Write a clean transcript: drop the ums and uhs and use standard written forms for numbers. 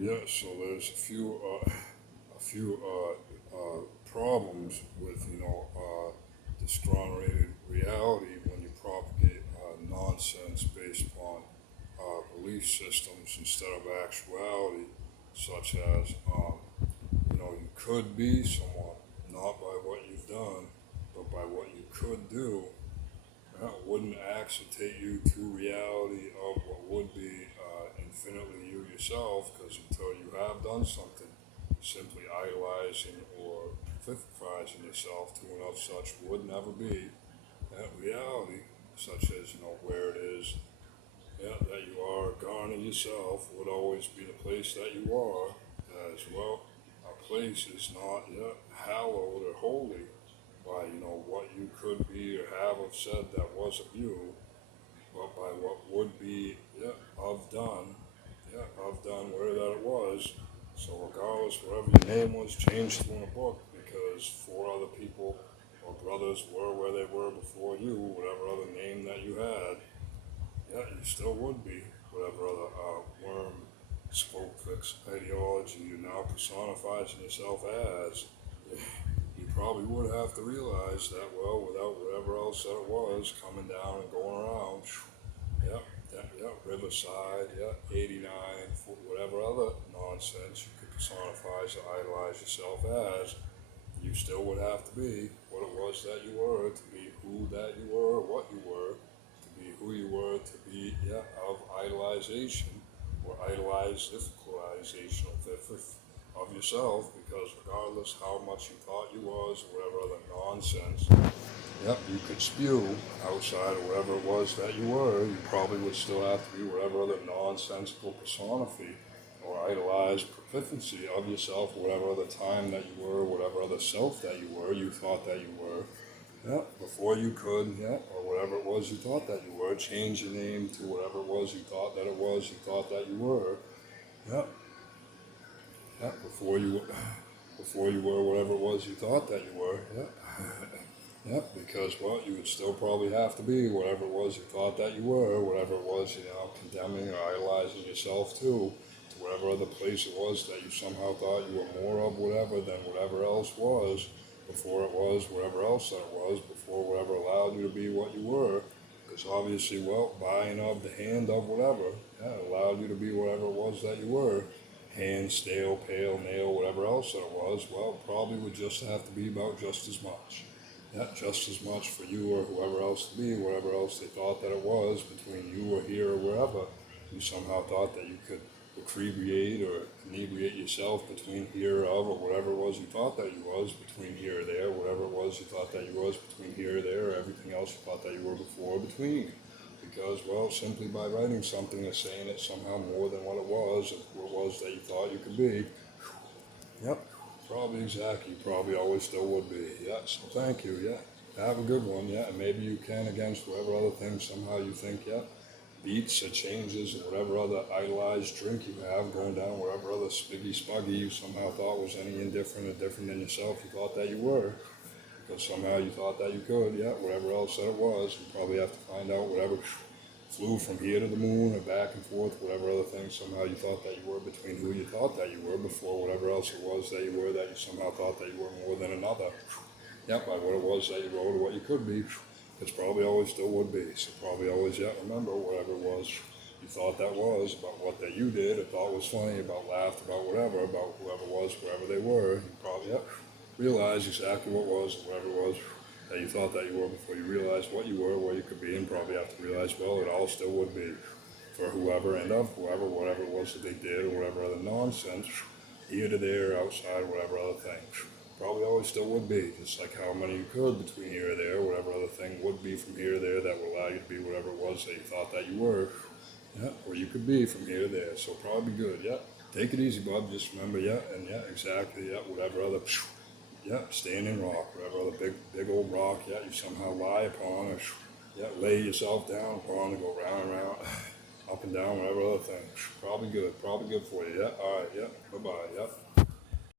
Yeah, so there's a few problems with discriminated reality when you propagate nonsense based upon belief systems instead of actuality, such as you could be someone not by what you've done, but by what you could do. That wouldn't accelerate you to reality of what would be infinitely you yourself, because until you have done something, simply idolizing or philosophizing yourself to and of such would never be that reality, such as where it is that you are garner yourself would always be the place that you are, as well. A place is not hallowed or holy by what you could be or have said that was of you, but by what would be of done where that it was. So regardless, whatever your name was changed to in a book because four other people or brothers were where they were before you, whatever other name that you had, you still would be whatever other worm spoke fix ideology you now personifying yourself as. You probably would have to realize that, well, without whatever else that it was coming down and going around, Riverside, 89, whatever other nonsense you could personify or idolize yourself as, you still would have to be what it was that you were, to be who that you were, what you were, to be who you were, to be, of idolization or idolization of yourself, because regardless how much you thought you was, or whatever other nonsense, you could spew outside of whatever it was that you were, you probably would still have to be whatever other nonsensical personify or idolized proficiency of yourself, whatever other time that you were, whatever other self that you were, you thought that you were. Before you could, or whatever it was you thought that you were, change your name to whatever it was you thought that it was you thought that you were. Yeah, before you were whatever it was you thought that you were. Because you would still probably have to be whatever it was you thought that you were, whatever it was condemning or idolizing yourself to whatever other place it was that you somehow thought you were more of whatever than whatever else was before it was whatever else that it was, before whatever allowed you to be what you were. Because obviously, buying of the hand of whatever, allowed you to be whatever it was that you were. Hand, stale, pale, nail, whatever else that it was, probably would just have to be about just as much. Just as much for you or whoever else to be, whatever else they thought that it was, between you or here or wherever. You somehow thought that you could inebriate or inebriate yourself between here of, or whatever it was you thought that you was, between here or there, whatever it was you thought that you was, between here or there, or everything else you thought that you were before, between. Because, simply by writing something or saying it somehow more than what it was, or who it was that you thought you could be. Yep. Probably exactly. Probably always still would be. Yeah. So thank you. Yeah. Have a good one. Yeah. And maybe you can against whatever other thing somehow you think. Yeah. Beats or changes or whatever other idolized drink you have going down, whatever other spuggy you somehow thought was any indifferent or different than yourself you thought that you were. Because somehow you thought that you could. Yeah. Whatever else that it was. You probably have to find out whatever flew from here to the moon or back and forth, whatever other thing somehow you thought that you were, between who you thought that you were before whatever else it was that you were, that you somehow thought that you were more than another. By what it was that you wrote or what you could be. It's probably always still would be. So probably always, remember whatever it was you thought that was, about what that you did or thought was funny, about laughed, about whatever, about whoever was, wherever they were. You probably, realize exactly what was, whatever it was that you thought that you were before you realized what you were, where you could be, and probably have to realize, it all still would be for whoever and of whoever, whatever it was that they did, or whatever other nonsense, here to there, outside, whatever other thing. Probably always still would be, just like how many you could between here or there, whatever other thing would be from here to there that would allow you to be whatever it was that you thought that you were, or you could be from here to there. So probably good, Take it easy, bub. Just remember, and exactly, whatever other standing rock, whatever other big old rock, you somehow lie upon, or lay yourself down upon to go round and round, up and down, whatever other thing. Probably good for you, All right, bye-bye,